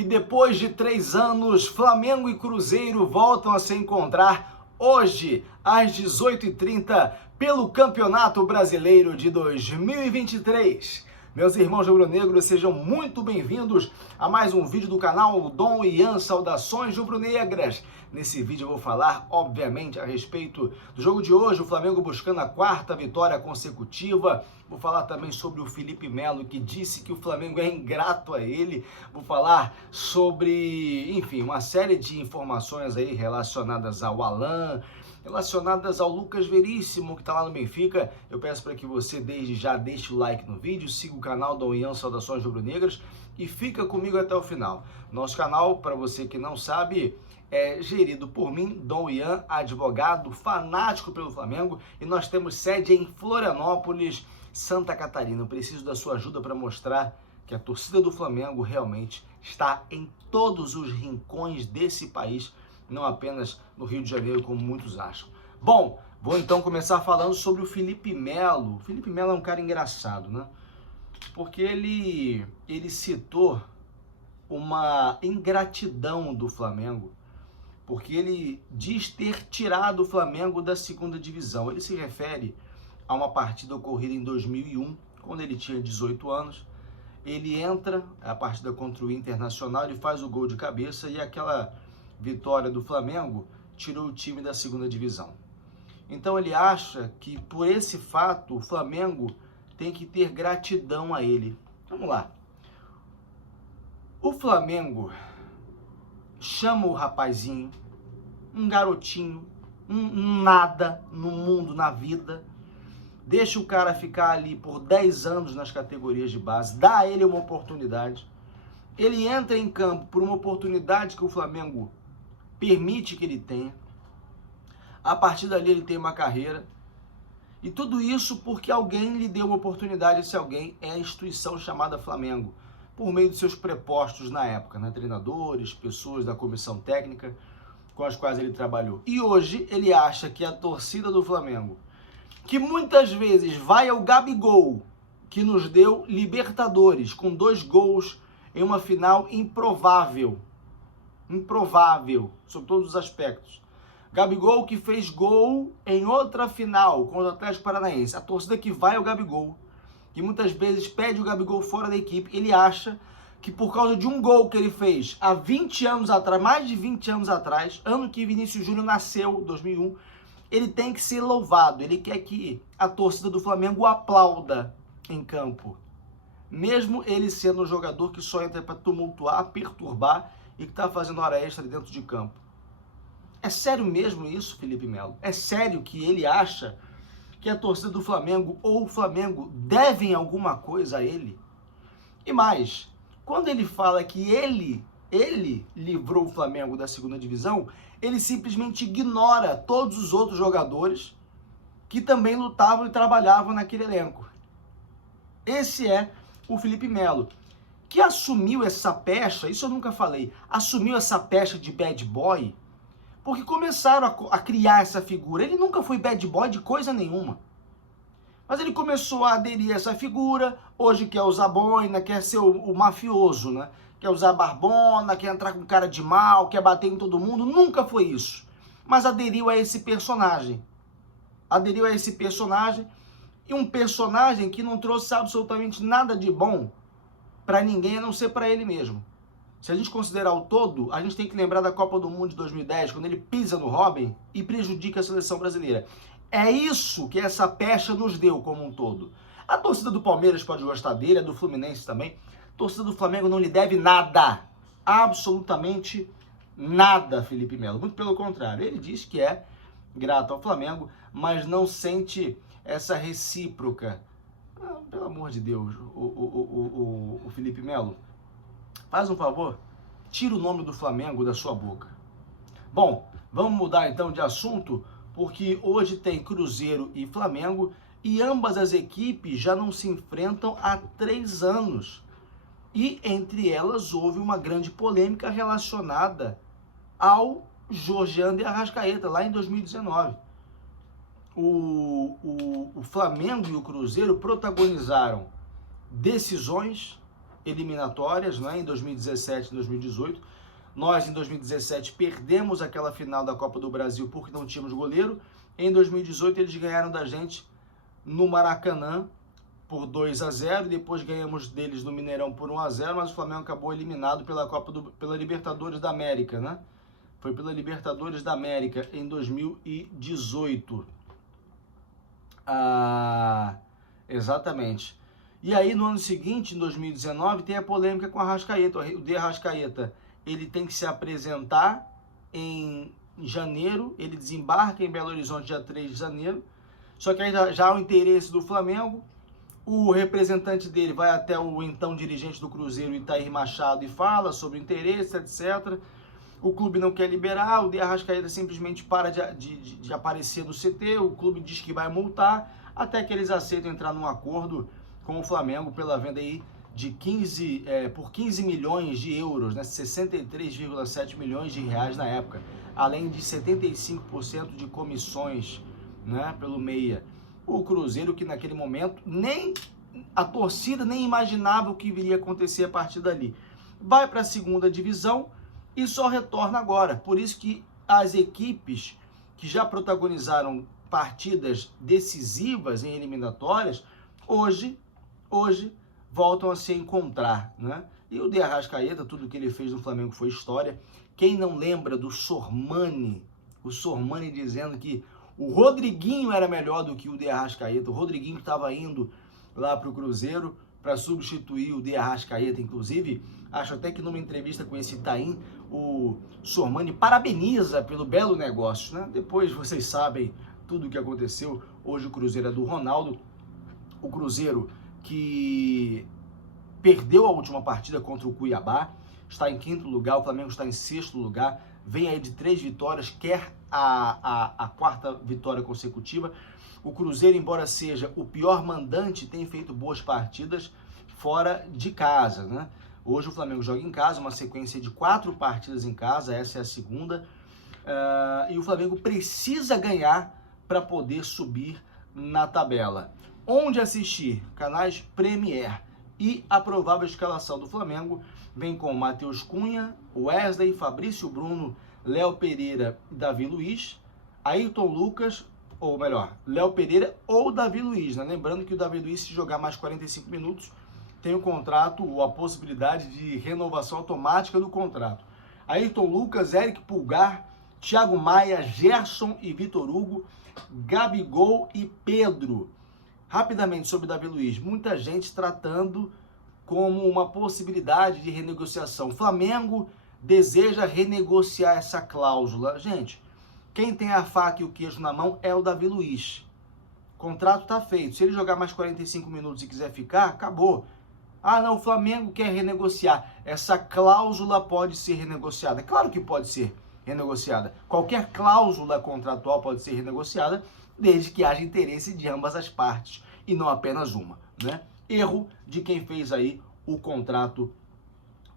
E depois de 3 anos, Flamengo e Cruzeiro voltam a se encontrar hoje, às 18h30, pelo Campeonato Brasileiro de 2023. Meus irmãos rubro-negros, sejam muito bem-vindos a mais um vídeo do canal Dom Ian Saudações Rubro-Negras. Nesse vídeo eu vou falar, obviamente, a respeito do jogo de hoje, o Flamengo buscando a 4ª vitória consecutiva. Vou falar também sobre o Felipe Melo, que disse que o Flamengo é ingrato a ele. Vou falar sobre, enfim, uma série de informações aí relacionadas ao Alan, relacionadas ao Lucas Veríssimo, que está lá no Benfica. Eu peço para que você, desde já, deixe o like no vídeo, siga o canal Dom Ian Saudações Rubro-Negras e fica comigo até o final. Nosso canal, para você que não sabe, é gerido por mim, Dom Ian, advogado, fanático pelo Flamengo, e nós temos sede em Florianópolis, Santa Catarina. Eu preciso da sua ajuda para mostrar que a torcida do Flamengo realmente está em todos os rincões desse país, não apenas no Rio de Janeiro, como muitos acham. Bom, vou então começar falando sobre o Felipe Melo. O Felipe Melo é um cara engraçado, né? Porque ele citou uma ingratidão do Flamengo, porque ele diz ter tirado o Flamengo da 2ª divisão. Ele se refere a uma partida ocorrida em 2001, quando ele tinha 18 anos. Ele entra, a partida contra o Internacional, ele faz o gol de cabeça e aquela vitória do Flamengo tirou o time da 2ª divisão. Então ele acha que por esse fato o Flamengo tem que ter gratidão a ele. Vamos lá. O Flamengo chama o rapazinho, um garotinho, um nada no mundo, na vida, deixa o cara ficar ali por 10 anos nas categorias de base, dá a ele uma oportunidade, ele entra em campo por uma oportunidade que o Flamengo permite que ele tenha, a partir dali ele tem uma carreira, e tudo isso porque alguém lhe deu uma oportunidade. Esse alguém é a instituição chamada Flamengo, por meio de seus prepostos na época, né? Treinadores, pessoas da comissão técnica com as quais ele trabalhou. E hoje ele acha que a torcida do Flamengo, que muitas vezes vai ao Gabigol, que nos deu Libertadores, com 2 gols em uma final improvável, sob todos os aspectos. Gabigol que fez gol em outra final contra o Atlético Paranaense. A torcida que vai ao Gabigol, que muitas vezes pede o Gabigol fora da equipe, ele acha que por causa de um gol que ele fez há 20 anos atrás, mais de 20 anos atrás, ano que Vinícius Júnior nasceu, 2001, ele tem que ser louvado. Ele quer que a torcida do Flamengo o aplauda em campo, mesmo ele sendo um jogador que só entra para tumultuar, perturbar e que está fazendo hora extra dentro de campo. É sério mesmo isso, Felipe Melo? É sério que ele acha que a torcida do Flamengo ou o Flamengo devem alguma coisa a ele? E mais, quando ele fala que ele livrou o Flamengo da 2ª divisão, ele simplesmente ignora todos os outros jogadores que também lutavam e trabalhavam naquele elenco. Esse é o Felipe Melo, que assumiu essa pecha, isso eu nunca falei, assumiu essa pecha de bad boy, porque começaram a criar essa figura. Ele nunca foi bad boy de coisa nenhuma, mas ele começou a aderir a essa figura. Hoje quer usar boina, quer ser o mafioso, né? Quer usar barbona, quer entrar com cara de mal, quer bater em todo mundo. Nunca foi isso, mas aderiu a esse personagem. Aderiu a esse personagem, e um personagem que não trouxe absolutamente nada de bom para ninguém, a não ser para ele mesmo. Se a gente considerar o todo, a gente tem que lembrar da Copa do Mundo de 2010, quando ele pisa no Robin e prejudica a seleção brasileira. É isso que essa pecha nos deu como um todo. A torcida do Palmeiras pode gostar dele, a do Fluminense também. A torcida do Flamengo não lhe deve nada. Absolutamente nada, Felipe Melo. Muito pelo contrário, ele diz que é grato ao Flamengo, mas não sente essa recíproca. Pelo amor de Deus, o Felipe Melo, faz um favor, tira o nome do Flamengo da sua boca. Bom, vamos mudar então de assunto, porque hoje tem Cruzeiro e Flamengo e ambas as equipes já não se enfrentam há 3 anos. E entre elas houve uma grande polêmica relacionada ao Georgian de Arrascaeta, lá em 2019. O Flamengo e o Cruzeiro protagonizaram decisões, eliminatórias, né, em 2017 e 2018. Nós, em 2017, perdemos aquela final da Copa do Brasil porque não tínhamos goleiro. Em 2018, eles ganharam da gente no Maracanã por 2-0, e depois ganhamos deles no Mineirão por 1-0, mas o Flamengo acabou eliminado pela Libertadores da América, né? Foi pela Libertadores da América em 2018. Exatamente. E aí, no ano seguinte, em 2019, tem a polêmica com o Arrascaeta. O De Arrascaeta, ele tem que se apresentar em janeiro, ele desembarca em Belo Horizonte dia 3 de janeiro, só que aí já há o interesse do Flamengo, o representante dele vai até o então dirigente do Cruzeiro, Itair Machado, e fala sobre o interesse, etc. O clube não quer liberar, o De Arrascaeta simplesmente para de aparecer no CT, o clube diz que vai multar, até que eles aceitam entrar num acordo com o Flamengo pela venda aí de por 15 milhões de euros, né, 63,7 milhões de reais na época, além de 75% de comissões, né, pelo meia. O Cruzeiro, que naquele momento nem a torcida nem imaginava o que viria a acontecer a partir dali, vai para a segunda divisão e só retorna agora. Por isso que as equipes que já protagonizaram partidas decisivas em eliminatórias, hoje voltam a se encontrar, né? E o De Arrascaeta, tudo que ele fez no Flamengo foi história. Quem não lembra do Sormani, o Sormani dizendo que o Rodriguinho era melhor do que o De Arrascaeta, o Rodriguinho estava indo lá para o Cruzeiro para substituir o De Arrascaeta, inclusive, acho até que numa entrevista com esse Itaim, o Sormani parabeniza pelo belo negócio, né? Depois vocês sabem tudo o que aconteceu. Hoje o Cruzeiro é do Ronaldo, o Cruzeiro que perdeu a última partida contra o Cuiabá, está em 5º lugar, o Flamengo está em 6º lugar, vem aí de 3 vitórias, quer a 4ª vitória consecutiva. O Cruzeiro, embora seja o pior mandante, tem feito boas partidas fora de casa, né? Hoje o Flamengo joga em casa, uma sequência de 4 partidas em casa, essa é a segunda, e o Flamengo precisa ganhar para poder subir na tabela. Onde assistir? Canais Premier. E a provável escalação do Flamengo vem com Matheus Cunha, Wesley, Fabrício Bruno, Léo Pereira e Davi Luiz, Ayrton Lucas, ou melhor, Léo Pereira ou Davi Luiz, né? Lembrando que o Davi Luiz, se jogar mais 45 minutos, tem o contrato ou a possibilidade de renovação automática do contrato. Ayrton Lucas, Eric Pulgar, Thiago Maia, Gerson e Vitor Hugo, Gabigol e Pedro. Rapidamente sobre Davi Luiz, muita gente tratando como uma possibilidade de renegociação. O Flamengo deseja renegociar essa cláusula. Gente, quem tem a faca e o queijo na mão é o Davi Luiz. O contrato está feito. Se ele jogar mais 45 minutos e quiser ficar, acabou. Ah, não, o Flamengo quer renegociar. Essa cláusula pode ser renegociada. Claro que pode ser renegociada. Qualquer cláusula contratual pode ser renegociada, desde que haja interesse de ambas as partes, e não apenas uma, né? Erro de quem fez aí o contrato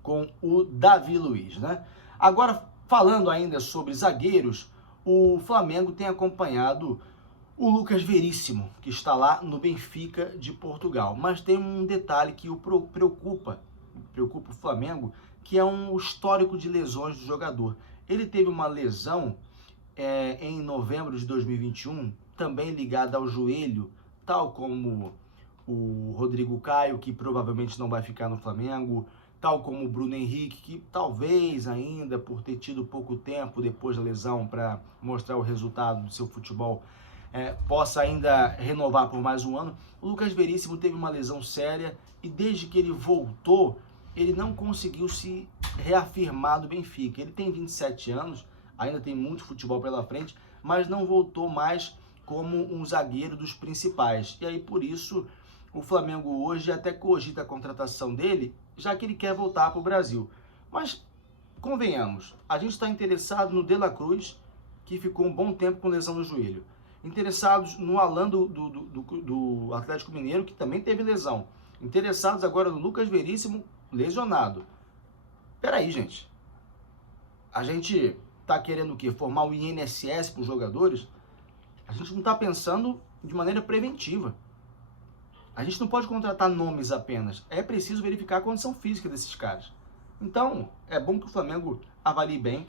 com o Davi Luiz, né? Agora, falando ainda sobre zagueiros, o Flamengo tem acompanhado o Lucas Veríssimo, que está lá no Benfica de Portugal. Mas tem um detalhe que o preocupa o Flamengo, que é um histórico de lesões do jogador. Ele teve uma lesão em novembro de 2021, também ligada ao joelho, tal como o Rodrigo Caio, que provavelmente não vai ficar no Flamengo, tal como o Bruno Henrique, que talvez ainda, por ter tido pouco tempo depois da lesão para mostrar o resultado do seu futebol, possa ainda renovar por mais um ano. O Lucas Veríssimo teve uma lesão séria e desde que ele voltou, ele não conseguiu se reafirmar do Benfica. Ele tem 27 anos, ainda tem muito futebol pela frente, mas não voltou mais como um zagueiro dos principais. E aí, por isso, o Flamengo hoje até cogita a contratação dele, já que ele quer voltar para o Brasil. Mas, convenhamos, a gente está interessado no De La Cruz, que ficou um bom tempo com lesão no joelho. Interessados no Alan do Atlético Mineiro, que também teve lesão. Interessados agora no Lucas Veríssimo, lesionado. Peraí, gente. A gente tá querendo o quê? Formar um INSS para os jogadores? A gente não está pensando de maneira preventiva. A gente não pode contratar nomes apenas, é preciso verificar a condição física desses caras. Então, é bom que o Flamengo avalie bem,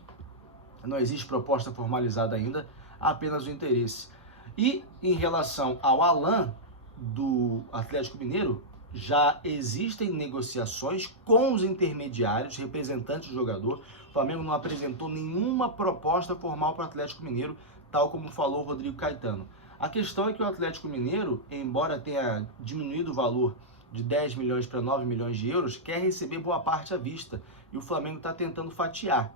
não existe proposta formalizada ainda, apenas o interesse. E em relação ao Alan, do Atlético Mineiro, já existem negociações com os intermediários, representantes do jogador. O Flamengo não apresentou nenhuma proposta formal para o Atlético Mineiro, tal como falou o Rodrigo Caetano. A questão é que o Atlético Mineiro, embora tenha diminuído o valor de 10 milhões para 9 milhões de euros, quer receber boa parte à vista. E o Flamengo está tentando fatiar.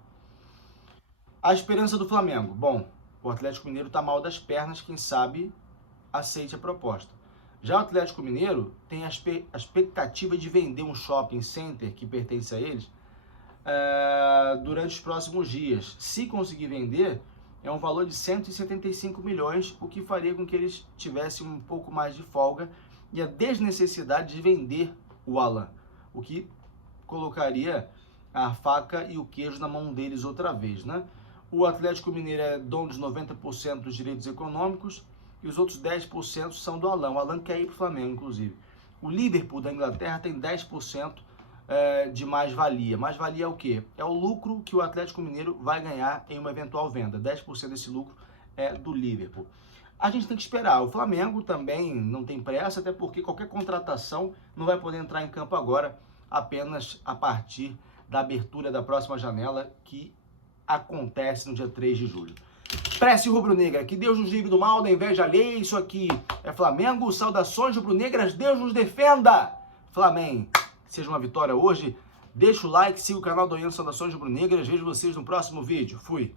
A esperança do Flamengo. Bom, o Atlético Mineiro está mal das pernas, quem sabe aceite a proposta. Já o Atlético Mineiro tem a expectativa de vender um shopping center que pertence a eles durante os próximos dias. Se conseguir vender, é um valor de 175 milhões, o que faria com que eles tivessem um pouco mais de folga e a desnecessidade de vender o Alan, o que colocaria a faca e o queijo na mão deles outra vez, né? O Atlético Mineiro é dono de 90% dos direitos econômicos e os outros 10% são do Alan. O Alan quer ir para o Flamengo, inclusive. O Liverpool da Inglaterra tem 10% de mais-valia. Mais-valia é o quê? É o lucro que o Atlético Mineiro vai ganhar em uma eventual venda. 10% desse lucro é do Liverpool. A gente tem que esperar. O Flamengo também não tem pressa, até porque qualquer contratação não vai poder entrar em campo agora, apenas a partir da abertura da próxima janela, que acontece no dia 3 de julho. Prece rubro-negra, que Deus nos livre do mal, da inveja alheia. Isso aqui é Flamengo. Saudações rubro-negras, Deus nos defenda. Flamengo, seja uma vitória hoje. Deixa o like, siga o canal do Saudações rubro-negras. Vejo vocês no próximo vídeo. Fui.